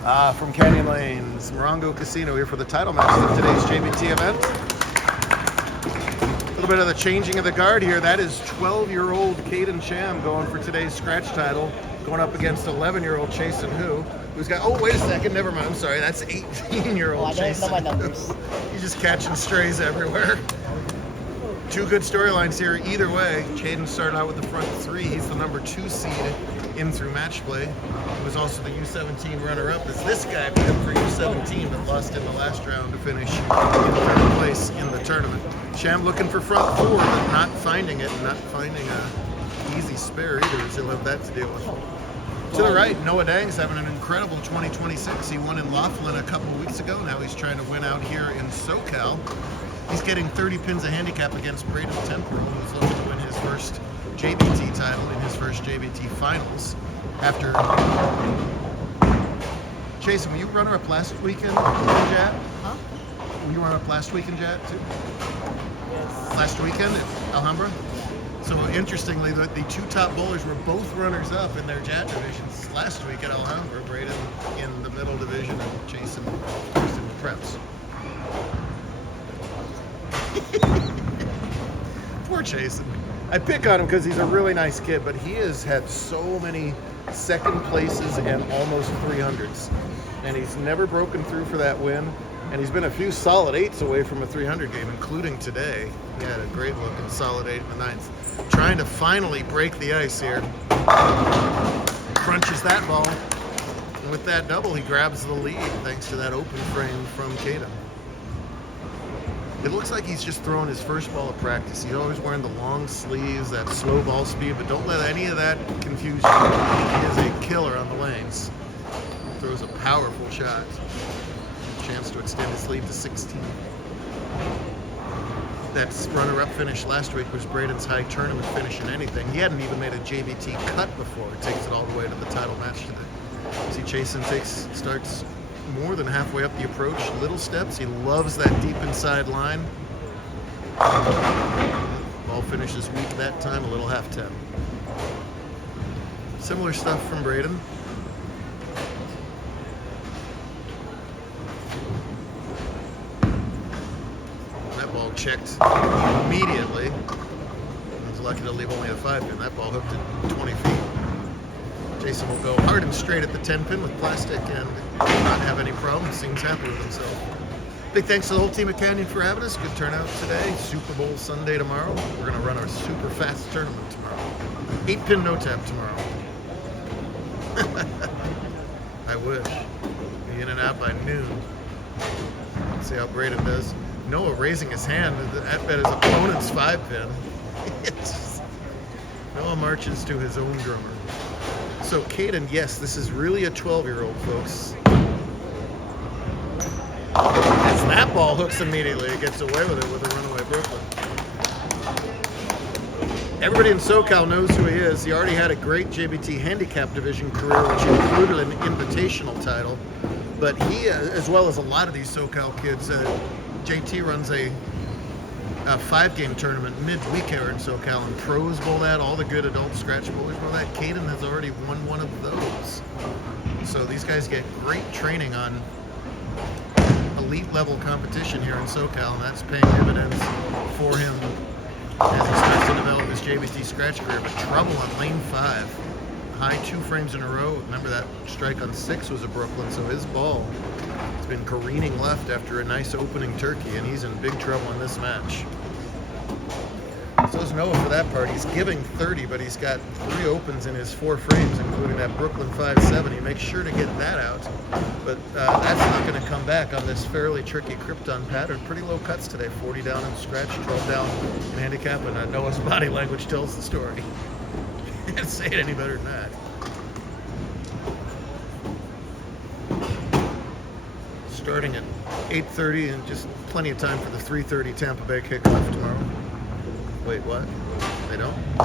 From Canyon Lanes, Morongo Casino here for the title match of today's JBT event. A little bit of the changing of the guard here. That is 12-year-old Caden Sham going for today's scratch title, going up against 11-year-old Chasen Hu, who's got, oh, wait a second, never mind, I'm sorry, that's 18-year-old Chasen. I don't know my numbers. He's just catching strays everywhere. Two good storylines here either way. Caden started out with the front three. He's the number 2 seed in through match play. He was also the U17 runner-up as this guy picked up for U17 but lost in the last round to finish in 3rd place in the tournament. Sham looking for front 4 but not finding it, not finding a easy spare either, as he'll have that to deal with. To the right, Noah Dang's having an incredible 2026. He won in Laughlin a couple weeks ago. Now he's trying to win out here in SoCal. He's getting 30 pins of handicap against Braden Temporal, who's looking to win his first JBT title in his first JBT finals. After Jason, were you runner-up last weekend, Jad? Huh? Were you runner-up last weekend, Jad, too? Yes. Last weekend at Alhambra? So interestingly, the 2 top bowlers were both runners-up in their JAT divisions last week at Alhambra. Braden in the middle division and Jason in the preps. Poor Chasen. I pick on him because he's a really nice kid, but he has had so many second places and almost 300s. And he's never broken through for that win. And he's been a few solid 8s away from a 300 game, including today. He had a great looking solid 8 in the 9th. Trying to finally break the ice here. Crunches that ball. And with that double, he grabs the lead thanks to that open frame from Caden. It looks like he's just throwing his first ball of practice. He's always wearing the long sleeves, that slow ball speed, but don't let any of that confuse you. He is a killer on the lanes. Throws a powerful shot. Chance to extend his lead to 16. That runner-up finish last week was Braden's high tournament finish in anything. He hadn't even made a JBT cut before. He takes it all the way to the title match today. See, Chasen starts more than halfway up the approach, little steps. He loves that deep inside line. Ball finishes weak that time, a little half 10. Similar stuff from Braden. That ball checked immediately. He was lucky to leave only a 5-pin. That ball hooked at 20 feet. Jason will go hard and straight at the 10-pin with plastic and not have any problems. Seems happy with himself. Big thanks to the whole team at Canyon for having us. Good turnout today. Super Bowl Sunday tomorrow. We're going to run our super fast tournament tomorrow. 8-pin no tap tomorrow. I wish. Be in and out by noon. Let's see how Braden does. Noah raising his hand at his opponent's 5-pin. Noah marches to his own drummer. So Caden, yes, this is really a 12-year-old, folks. As that ball hooks immediately, it gets away with it with a runaway Brooklyn. Everybody in SoCal knows who he is. He already had a great JBT handicap division career, which included an invitational title. But he, as well as a lot of these SoCal kids, JT runs a 5-game tournament midweek here in SoCal, and pros bowl that, all the good adult scratch bowlers bowl that. Caden has already won one of those. So these guys get great training on elite level competition here in SoCal, and that's paying dividends for him as he starts to develop his JBT scratch career. But trouble on lane 5. High 2 frames in a row. Remember that strike on 6 was a Brooklyn, so his ball has been careening left after a nice opening turkey, and he's in big trouble in this match. So is Noah for that part. He's giving 30, but he's got 3 opens in his 4 frames, including that Brooklyn 5-7. He makes sure to get that out, but that's not going to come back on this fairly tricky Krypton pattern. Pretty low cuts today, 40 down in scratch, 12 down in handicap, and Noah's body language tells the story. Can't say it any better than that. Starting at 8:30 and just plenty of time for the 3:30 Tampa Bay kickoff tomorrow. Wait, what? They don't? I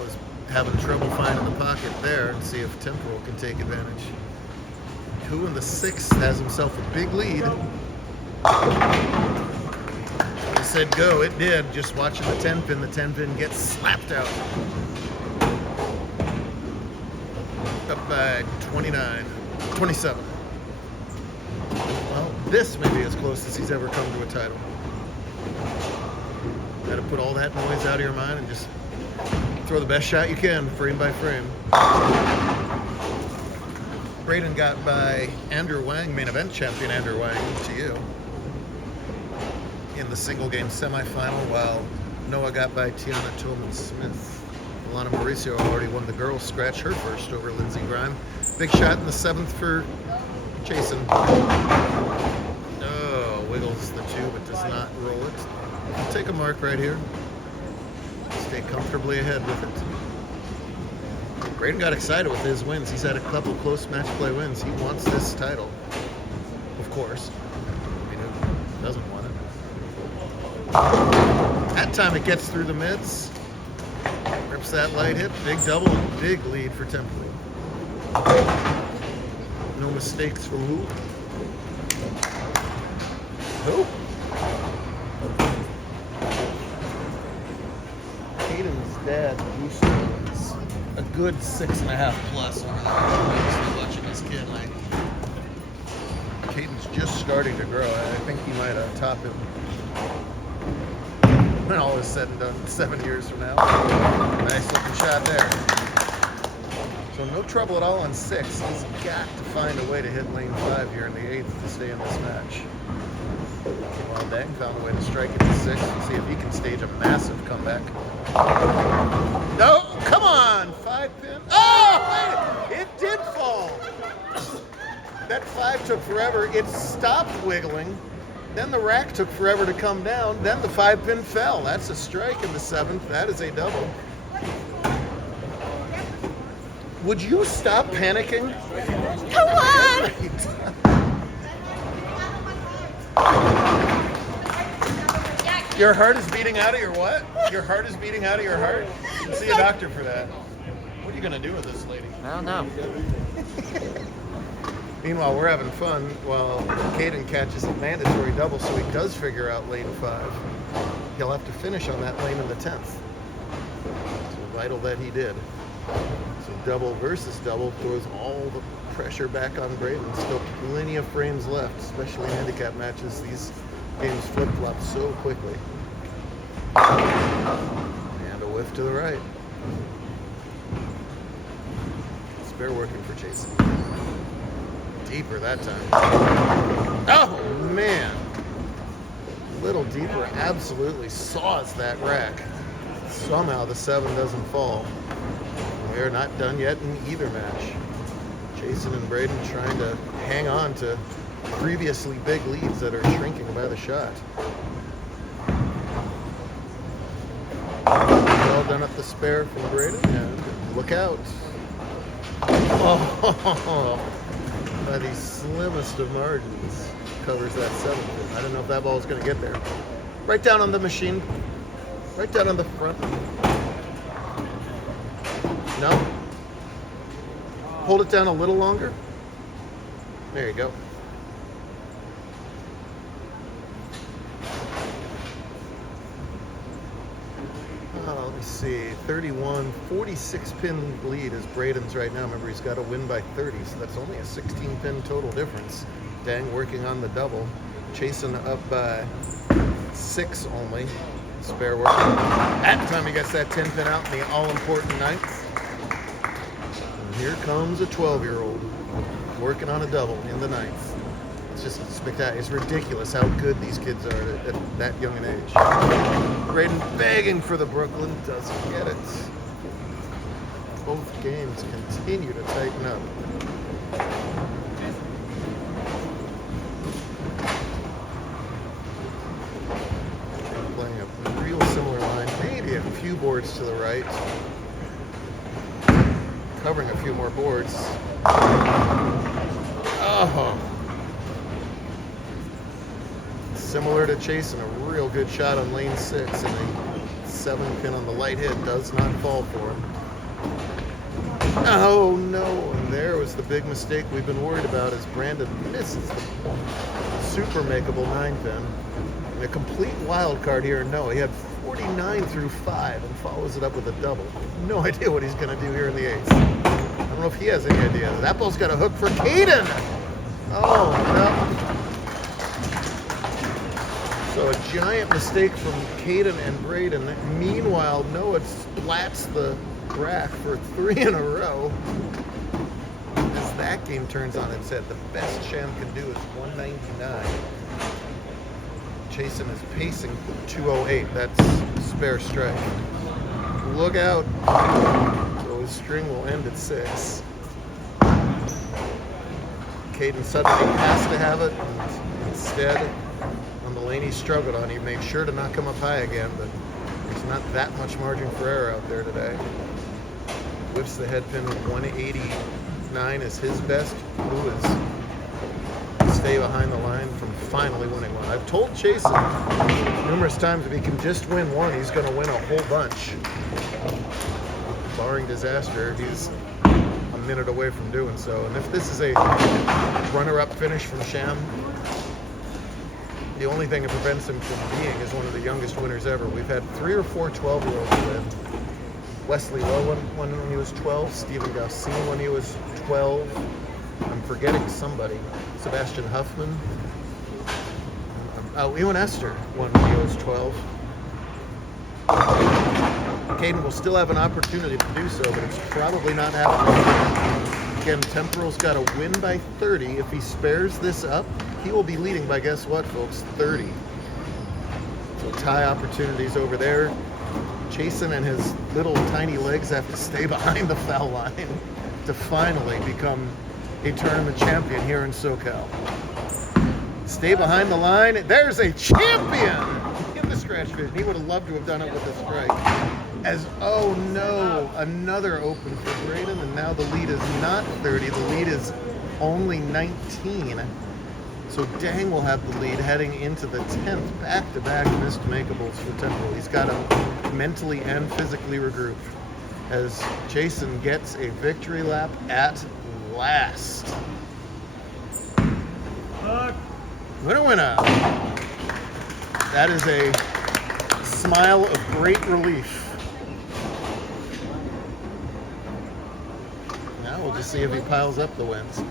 was having trouble finding the pocket there and see if Temporal can take advantage. Who in the 6th has himself a big lead. It said go, it did. Just watching the 10-pin gets slapped out. up by 27. Well, this may be as close as he's ever come to a title. Got to put all that noise out of your mind and just throw the best shot you can, frame by frame. Braden got by Andrew Wang, main event champion Andrew Wang, to you, in the single game semifinal, while Noah got by Tiana Tillman-Smith. Alana Mauricio already won the girls scratch, her first over Lindsey Grime. Big shot in the 7th for Jason. Oh, wiggles the 2 but does not roll it. Take a mark right here. Stay comfortably ahead with it. Braden got excited with his wins. He's had a couple close match play wins. He wants this title, of course. I mean, who doesn't want it? That time it gets through the mids. Rips that light hit. Big double, big lead for Temple. No mistakes from who? Who? Hayden's dad used to a good 6.5 plus over there. I'm watching this kid. Like, Caden's just starting to grow. I think he might top him when all is said and done 7 years from now. Nice looking shot there. So no trouble at all on 6. He's got to find a way to hit lane 5 here in the 8th to stay in this match. Well, Dang found a way to strike it to 6 and see if he can stage a massive comeback. No, come on, 5-pin. Oh, wait, it did fall. That 5 took forever. It stopped wiggling. Then the rack took forever to come down. Then the 5-pin fell. That's a strike in the 7th. That is a double. Would you stop panicking? Come on! Your heart is beating out of your what? Your heart is beating out of your heart? You see a doctor for that. What are you going to do with this lady? I don't know. Meanwhile, we're having fun while Caden catches a mandatory double, so he does figure out lane 5. He'll have to finish on that lane in the 10th. So vital that he did. So double versus double throws all the pressure back on Braden. Still plenty of frames left, especially in handicap matches. These games flip-flop so quickly. And a whiff to the right. Spare working for Jason. Deeper that time. Oh, man. A little deeper. Absolutely saws that rack. Somehow the 7 doesn't fall. We're not done yet in either match. Jason and Braden trying to hang on to previously big leads that are shrinking by the shot. Well done up the spare from Braden, and look out. Oh, by the slimmest of margins covers that 7. I don't know if that ball is going to get there. Right down on the machine. Right down on the front. No? Hold it down a little longer. There you go. Let me see. 31, 46 pin lead is Braden's right now. Remember, he's got to win by 30, so that's only a 16 pin total difference. Dang working on the double. Chasing up by 6 only. Spare working. At the time he gets that 10 pin out in the all-important 9th. And here comes a 12-year-old working on a double in the 9th. It's just spectacular. It's ridiculous how good these kids are at that young an age. Braden begging for the Brooklyn, doesn't get it. Both games continue to tighten up. Playing a real similar line, maybe a few boards to the right. Covering a few more boards. Oh. Similar to Chasen, a real good shot on lane 6, and a 7 pin on the light hit does not fall for him. Oh no, and there was the big mistake we've been worried about as Brandon misses the super makeable 9 pin. And a complete wild card here, no, he had 49 through 5 and follows it up with a double. No idea what he's going to do here in the 8th. don't know if he has any ideas. That ball's got a hook for Caden. Oh, no. So a giant mistake from Caden and Braden. Meanwhile, Noah splats the rack for 3 in a row. As that game turns on its head, the best Sham can do is 199. Jason is pacing 208. That's spare strike. Look out. So his string will end at 6. Caden suddenly has to have it, and instead, on the lane he struggled on, he made sure to not come up high again, but there's not that much margin for error out there today. Whips the head pin with 189 is his best. Blue is stay behind the line from finally winning one. I've told Jason numerous times if he can just win one, he's going to win a whole bunch. Barring disaster, he's a minute away from doing so. And if this is a runner-up finish from Sham, the only thing that prevents him from being is one of the youngest winners ever. We've had 3 or 4 12-year-olds win. Wesley Lowe won when he was 12, Stephen Gaucine when he was 12. I'm forgetting somebody. Sebastian Huffman. Oh, Ewan Esther won when he was 12. Caden will still have an opportunity to do so, but it's probably not happening. Again, Temporal's got to win by 30. If he spares this up, he will be leading by, guess what, folks, 30. So tie opportunities over there. Jason and his little tiny legs have to stay behind the foul line to finally become a tournament champion here in SoCal. Stay behind the line. There's a champion in the scratch vision. He would have loved to have done it with a strike. Oh no, another open for Braden, and now the lead is not 30. The lead is only 19. So Dang will have the lead heading into the 10th. Back-to-back missed makeables for Temple. He's got to mentally and physically regroup as Jason gets a victory lap at last. Winner. That is a smile of great relief. Now we'll just see if he piles up the wins.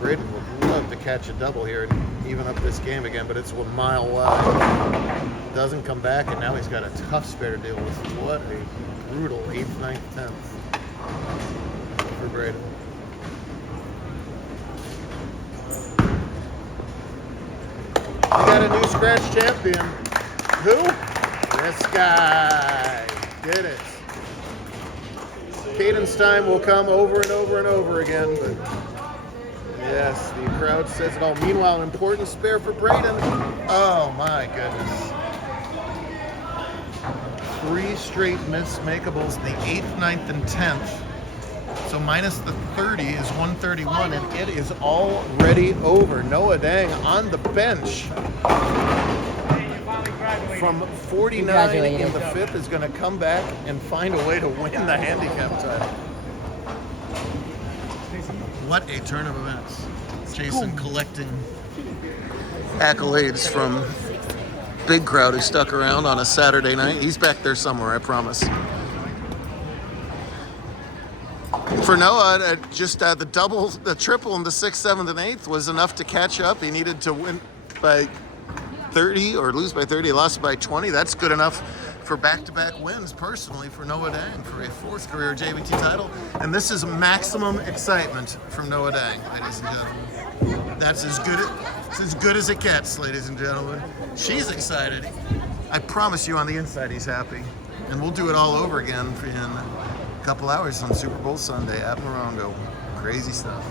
Braden would love to catch a double here and even up this game again, but it's a mile wide. Doesn't come back, and now he's got a tough spare to deal with. What a brutal 8th, 9th, 10th for Braden. We got a new scratch champion. Who? This guy. Did it. Caden's time will come over and over and over again, but yes, the crowd says it all. Meanwhile, an important spare for Braden. Oh my goodness. 3 straight missed makeables, the 8th, 9th, and 10th. So minus the 30 is 131, and it is already over. Noah Dang on the bench from 49 in the 5th is going to come back and find a way to win the handicap title. What a turn of events. Jason collecting accolades from big crowd who stuck around on a Saturday night. He's back there somewhere, I promise. For Noah, just the double, the triple, and the 6th, 7th, and 8th was enough to catch up. He needed to win by 30 or lose by 30. He lost by 20. That's good enough for back-to-back wins, personally, for Noah Dang for a 4th career JBT title. And this is maximum excitement from Noah Dang, ladies and gentlemen. That's as good as it gets, ladies and gentlemen. She's excited. I promise you on the inside he's happy. And we'll do it all over again in a couple hours on Super Bowl Sunday at Morongo. Crazy stuff.